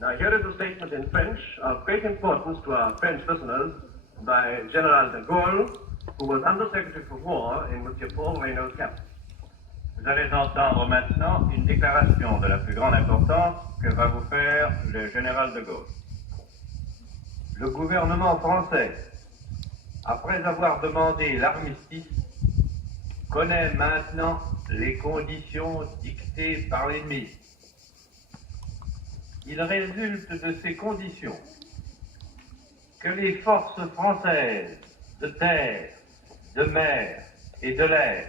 Now here is a statement in French of great importance to our French listeners by General de Gaulle, who was Undersecretary for War in M. Paul Reynaud's cabinet. Vous allez entendre maintenant une déclaration de la plus grande importance que va vous faire le général de Gaulle. Le gouvernement français, après avoir demandé l'armistice, connaît maintenant les conditions dictées par l'ennemi. Il résulte de ces conditions que les forces françaises de terre, de mer et de l'air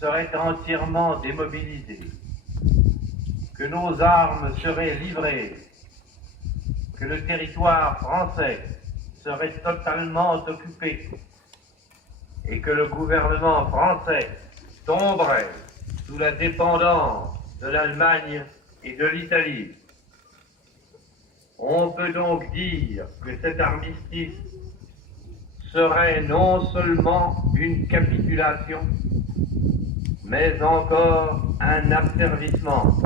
seraient entièrement démobilisées, que nos armes seraient livrées, que le territoire français serait totalement occupé et que le gouvernement français tomberait sous la dépendance de l'Allemagne et de l'Italie. On peut donc dire que cet armistice serait non seulement une capitulation, mais encore un asservissement.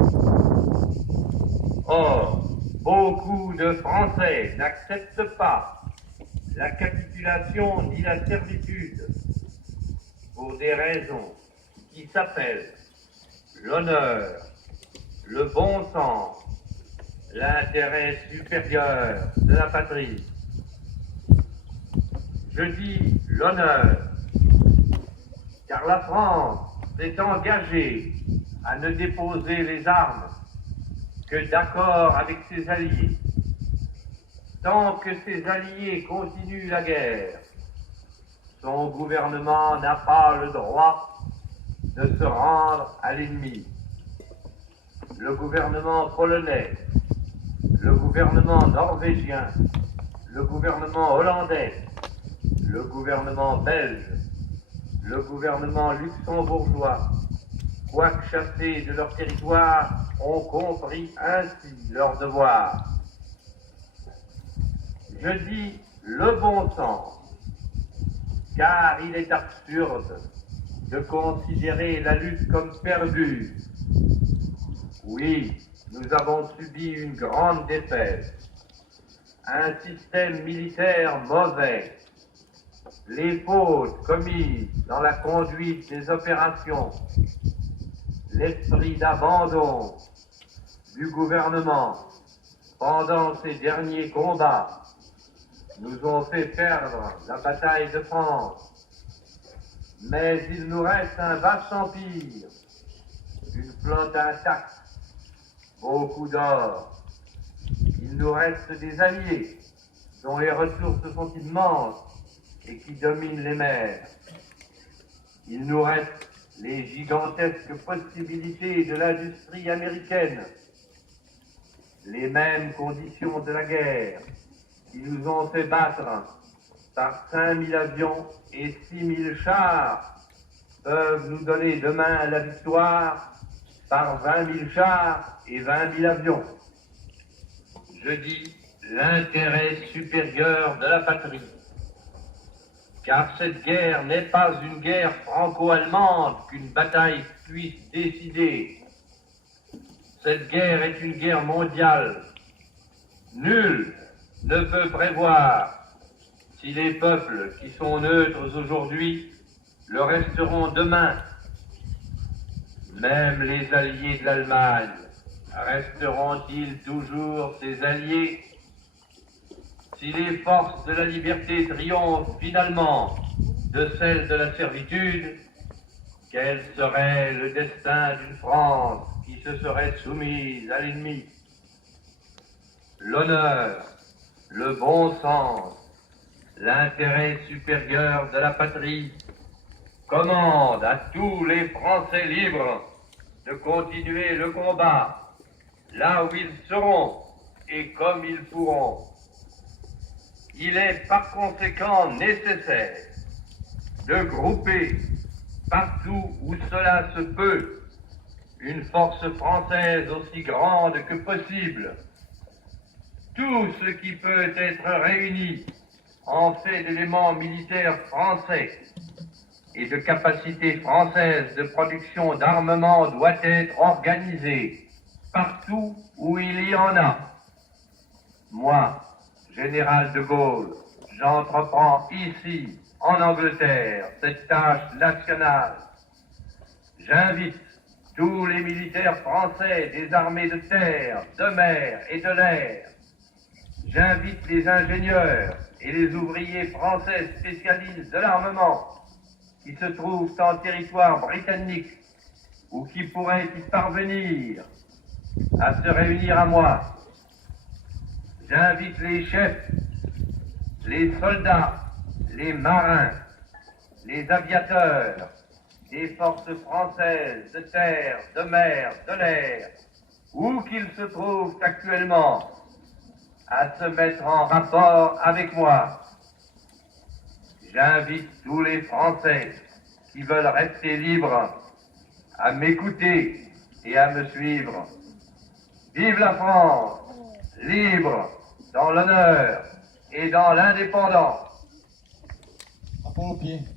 Or, beaucoup de Français n'acceptent pas la capitulation ni la servitude pour des raisons qui s'appellent l'honneur, le bon sens, l'intérêt supérieur de la patrie. Je dis l'honneur, car la France s'est engagée à ne déposer les armes que d'accord avec ses alliés. Tant que ses alliés continuent la guerre, son gouvernement n'a pas le droit de se rendre à l'ennemi. Le gouvernement polonais, le gouvernement norvégien, le gouvernement hollandais, le gouvernement belge, le gouvernement luxembourgeois, quoique chassés de leur territoire, ont compris ainsi leur devoir. Je dis le bon sens, car il est absurde de considérer la lutte comme perdue. Oui, nous avons subi une grande défaite, un système militaire mauvais, les fautes commises dans la conduite des opérations, l'esprit d'abandon du gouvernement pendant ces derniers combats nous ont fait perdre la bataille de France. Mais il nous reste un vaste empire, une flotte intacte, beaucoup d'or. Il nous reste des alliés dont les ressources sont immenses et qui dominent les mers. Il nous reste les gigantesques possibilités de l'industrie américaine, les mêmes conditions de la guerre qui nous ont fait battre par 5000 avions et 6000 chars peuvent nous donner demain la victoire par 20 000 chars et 20 000 avions. Je dis l'intérêt supérieur de la patrie, car cette guerre n'est pas une guerre franco-allemande qu'une bataille puisse décider. Cette guerre est une guerre mondiale. Nul ne peut prévoir si les peuples qui sont neutres aujourd'hui le resteront demain. Même les alliés de l'Allemagne resteront-ils toujours ses alliés? Si les forces de la liberté triomphent finalement de celles de la servitude, quel serait le destin d'une France qui se serait soumise à l'ennemi? L'honneur, le bon sens, l'intérêt supérieur de la patrie commandent à tous les Français libres de continuer le combat là où ils seront et comme ils pourront. Il est par conséquent nécessaire de grouper partout où cela se peut une force française aussi grande que possible. Tout ce qui peut être réuni en fait d'éléments militaires français et de capacités françaises de production d'armement doit être organisé partout où il y en a. Moi, général de Gaulle, j'entreprends ici, en Angleterre, cette tâche nationale. J'invite tous les militaires français des armées de terre, de mer et de l'air. J'invite les ingénieurs et les ouvriers français spécialistes de l'armement qui se trouvent en territoire britannique ou qui pourraient y parvenir à se réunir à moi. J'invite les chefs, les soldats, les marins, les aviateurs des forces françaises de terre, de mer, de l'air, où qu'ils se trouvent actuellement, à se mettre en rapport avec moi. J'invite tous les Français qui veulent rester libres à m'écouter et à me suivre. Vive la France, libre, dans l'honneur et dans l'indépendance. Aplausos.